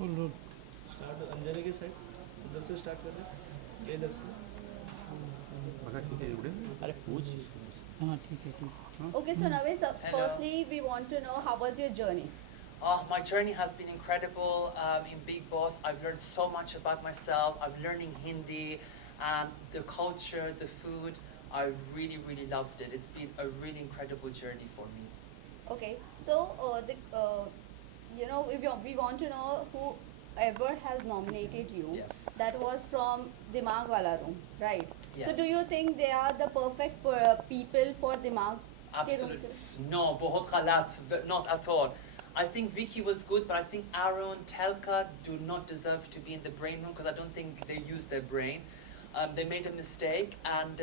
Start Anjani के side उधर से स्टार्ट कर रहे हैं इधर से बघा ठीक आहे एवढे अरे पूछ हाँ ठीक है ठीक. Okay, so Navid, so Hello. firstly, we want to know how was your journey? Oh, my journey has been incredible in Big Boss. I've learned so much about myself. I'm learning Hindi and the culture, the food. I really, really loved it. It's been a really incredible journey for me. Okay, so we want to know whoever has nominated you. Yes. That was from Dimag Wala Room, right? Yes. So do you think they are the perfect people for Dimag? Absolutely. No, बहुत गलत, not at all. I think Vicky was good, but I think Aaron, Telka do not deserve to be in the brain room because I don't think they use their brain. They made a mistake, and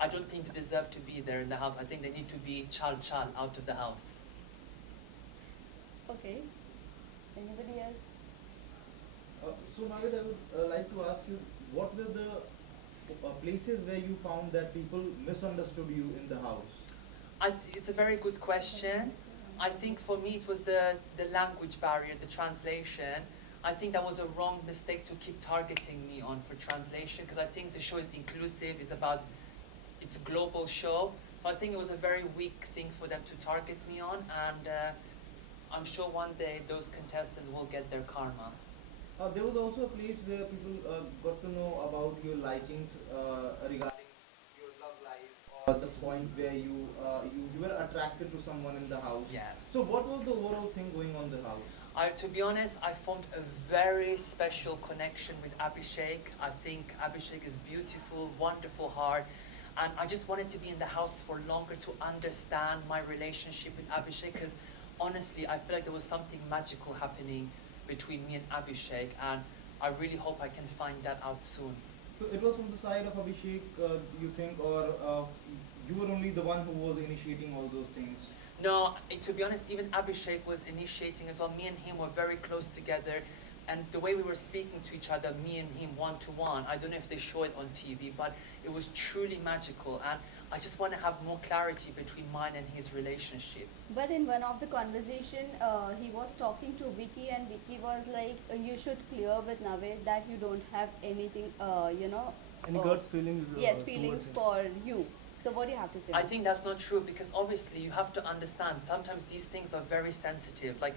I don't think they deserve to be there in the house. I think they need to be chal out of the house. Okay. Anybody else? So Navid, I would like to ask you, what were the places where you found that people misunderstood you in the house? It's a very good question. I think for me it was the language barrier, the translation. I think that was a wrong mistake to keep targeting me on for translation because I think the show is inclusive, it's a global show. So I think it was a very weak thing for them to target me on, and I'm sure one day those contestants will get their karma. There was also a place where people got to know about your likings regarding your love life, or the point where you were attracted to someone in the house. Yes. So what was the overall thing going on in the house? To be honest, I formed a very special connection with Abhishek. I think Abhishek is beautiful, wonderful heart, and I just wanted to be in the house for longer to understand my relationship with Abhishek because honestly, I feel like there was something magical happening between me and Abhishek, and I really hope I can find that out soon. So it was from the side of Abhishek, you think, or you were only the one who was initiating all those things? No, to be honest, even Abhishek was initiating as well. Me and him were very close together, and the way we were speaking to each other, me and him one-to-one, I don't know if they show it on TV, but it was truly magical, and I just want to have more clarity between mine and his relationship. But in one of the conversation, he was talking to Vicky, and Vicky was like, "You should clear with Navid that you don't have anything, any gut feelings yes, feelings towards him. for you." So what do you have to say? I think that's not true because obviously you have to understand sometimes these things are very sensitive. Like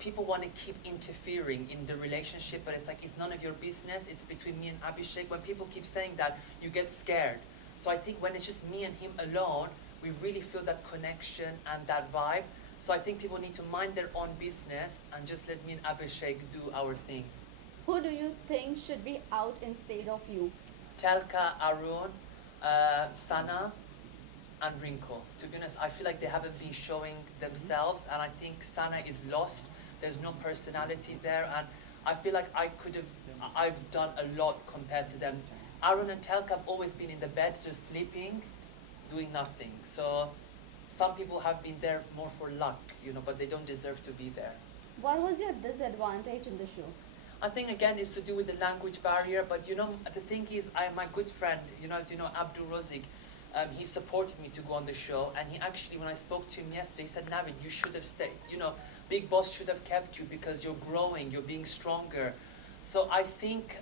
people want to keep interfering in the relationship, but it's like it's none of your business. It's between me and Abhishek. When people keep saying that, you get scared. So I think when it's just me and him alone, we really feel that connection and that vibe. So I think people need to mind their own business and just let me and Abhishek do our thing. Who do you think should be out instead of you? Telka, Arun, Sana, and Rinko. To be honest, I feel like they haven't been showing themselves, and I think Sana is lost. There's no personality there, and I feel like I've done a lot compared to them. Arun and Telka have always been in the bed, just sleeping, doing nothing. So some people have been there more for luck, but they don't deserve to be there. What was your disadvantage in the show? I think again it's to do with the language barrier, but the thing is, my good friend, as you know, Abdul Razik, he supported me to go on the show, and he actually, when I spoke to him yesterday, he said, Navid, you should have stayed. Big Boss should have kept you because you're growing, you're being stronger. So I think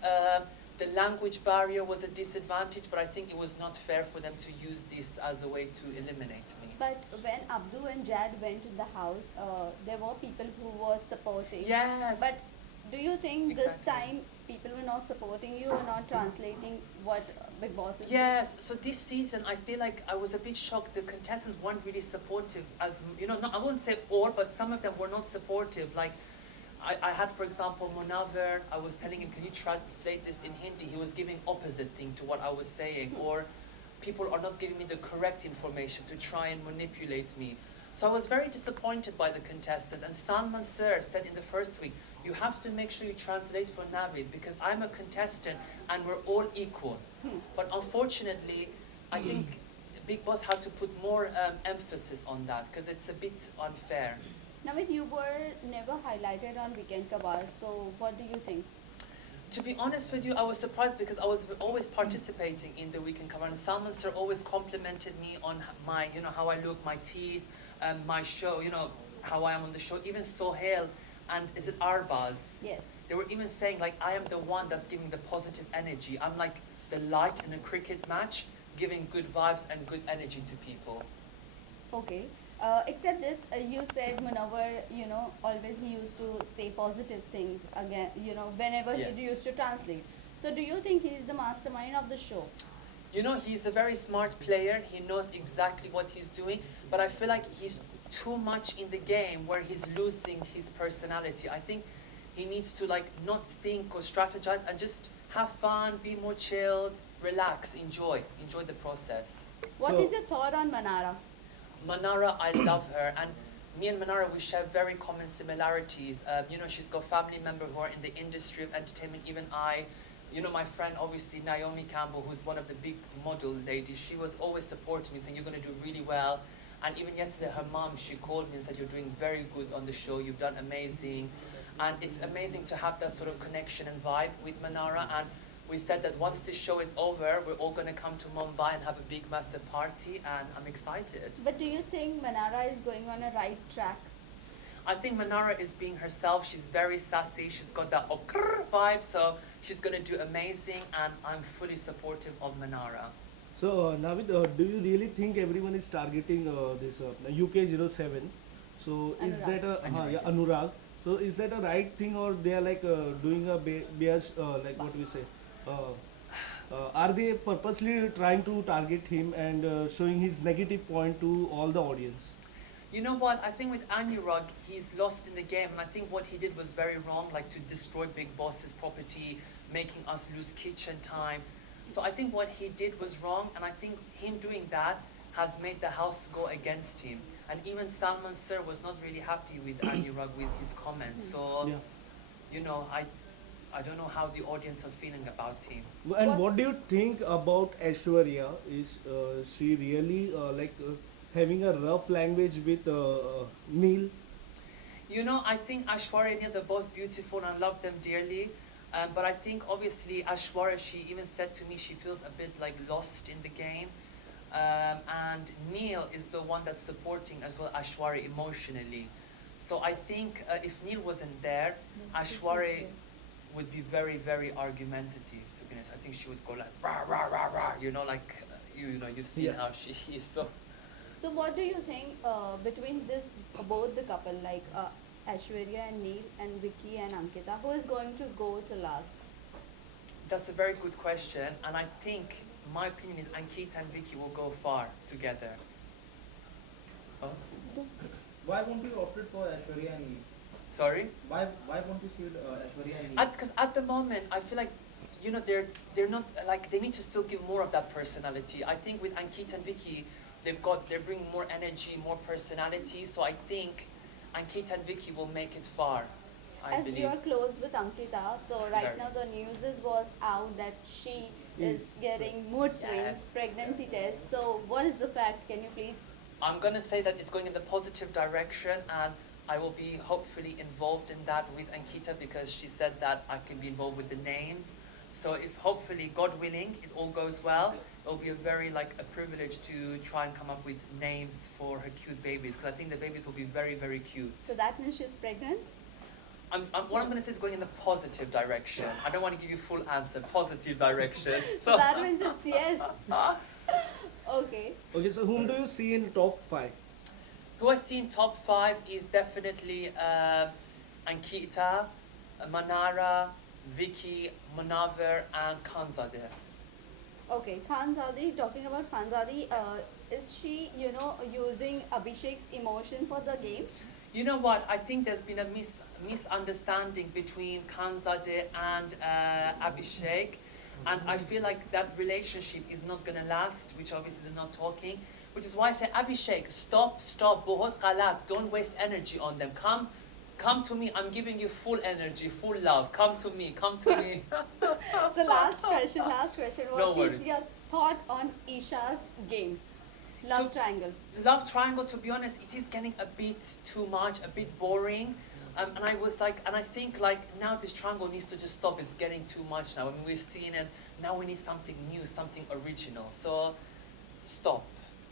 the language barrier was a disadvantage, but I think it was not fair for them to use this as a way to eliminate me. But when Abdu and Jad went to the house, there were people who were supporting. Yes. But do you think Exactly. this time people were not supporting you or not translating what Big Boss is saying? Yes, so this season I feel like I was a bit shocked. The contestants weren't really supportive, as I won't say all, but some of them were not supportive. Like I had, for example, Munaver, I was telling him, can you translate this in Hindi? He was giving opposite thing to what I was saying, or people are not giving me the correct information to try and manipulate me. So I was very disappointed by the contestants, and Salman Sir said in the first week, you have to make sure you translate for Navid because I'm a contestant and we're all equal. But unfortunately, I think Big Boss had to put more emphasis on that because it's a bit unfair. Navid, you were never highlighted on Weekend Kabar, so what do you think? To be honest with you, I was surprised because I was always participating in the Weekend Cover, and Salman Sir always complimented me on my, how I look, my teeth, my show, how I am on the show. Even Sohail and is it Arbaz? Yes. They were even saying like, I am the one that's giving the positive energy. I'm like the light in a cricket match, giving good vibes and good energy to people. Okay. Except this, you said Munawar, always he used to say positive things again, whenever Yes. he used to translate. So do you think he is the mastermind of the show? You know, he's a very smart player. He knows exactly what he's doing, but I feel like he's too much in the game where he's losing his personality. I think he needs to like not think or strategize and just have fun, be more chilled, relax, enjoy the process. What So- is your thought on Manara? Manara, I love her, and me and Manara, we share very common similarities. She's got family members who are in the industry of entertainment, even I. My friend, obviously, Naomi Campbell, who's one of the big model ladies, she was always supporting me, saying, you're going to do really well. And even yesterday, her mom, she called me and said, you're doing very good on the show, you've done amazing. And it's amazing to have that sort of connection and vibe with Manara. And we said that once this show is over, we're all going to come to Mumbai and have a big, massive party, and I'm excited. But do you think Manara is going on a right track? I think Manara is being herself. She's very sassy. She's got that okrr vibe, so she's going to do amazing, and I'm fully supportive of Manara. So, Navid, do you really think everyone is targeting this UK07? So, is Anurag. that a Anurag, yes. Anurag? So, is that a right thing, or they are like doing a bias, like what we say? Are they purposely trying to target him and showing his negative point to all the audience? You know what? I think with Anurag, he's lost in the game, and I think what he did was very wrong, like to destroy Big Boss's property, making us lose kitchen time. So I think what he did was wrong, and I think him doing that has made the house go against him. And even Salman Sir was not really happy with Anurag with his comments. So, Yeah. I don't know how the audience are feeling about him. And what do you think about Aishwarya? Is she really having a rough language with Neil? I think Aishwarya and Neil, they're both beautiful and I love them dearly. But I think obviously Aishwarya, she even said to me she feels a bit like lost in the game. And Neil is the one that's supporting as well Aishwarya emotionally. So I think if Neil wasn't there, Aishwarya would be very, very argumentative, to be honest. I think she would go like, rah, rah, rah, rah, you've seen Yeah. how she is. So what do you think between both the couple, like Aishwarya and Neil and Vicky and Ankita, who is going to go to last? That's a very good question, and I think my opinion is Ankita and Vicky will go far together. Oh, Why won't you opt for Aishwarya and Neil? sorry? Why won't you see Aishwarya and Neil? Because at the moment, I feel like, they're not, like, they need to still give more of that personality. I think with Ankita and Vicky, they're bringing more energy, more personality, so I think Ankita and Vicky will make it far, I As believe. you are close with Ankita, so right Very. now the news was out that she is getting mood swings, Yes, pregnancy yes. test. So what is the fact? Can you please? I'm going to say that it's going in the positive direction, and I will be hopefully involved in that with Ankita because she said that I can be involved with the names. So if hopefully, God willing, it all goes well, it'll be a privilege to try and come up with names for her cute babies, because I think the babies will be very, very cute. So that means she's pregnant. What I'm going to say is going in the positive direction. I don't want to give you full answer, positive direction. So that means it's yes. Okay. Okay, so whom do you see in top 5? Who I see in top 5 is definitely Ankita, Manara, Vicky, Munawar, and Khanzadeh. Okay, Khanzadi, talking about Khanzadi, is she, using Abhishek's emotion for the game? You know what? I think there's been a misunderstanding between Khanzadeh and Abhishek, and I feel like that relationship is not going to last, which obviously they're not talking, which is why I say, Abhishek, stop, bahut galat, don't waste energy on them. Come to me, I'm giving you full energy, full love. Come to me. So last question. No What worries. is your thought on Isha's game? Love triangle. Love triangle, to be honest, it is getting a bit too much, a bit boring. And I think now this triangle needs to just stop. It's getting too much now. I mean, we've seen it. Now we need something new, something original. So, stop.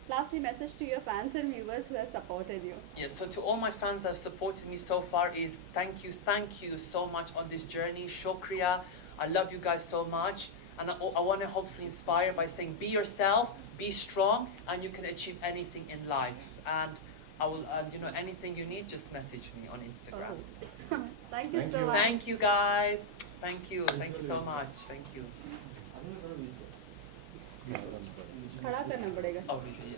Lastly, message to your fans and viewers who have supported you. Yes, so to all my fans that have supported me so far is thank you so much on this journey. Shukriya. I love you guys so much. And I want to hopefully inspire by saying be yourself, be strong, and you can achieve anything in life. And anything you need, just message me on Instagram. Oh. Thank you Thank so you. much. Thank you guys. Thank you so much. Thank you. खड़ा करना पड़ेगा. Oh, yes.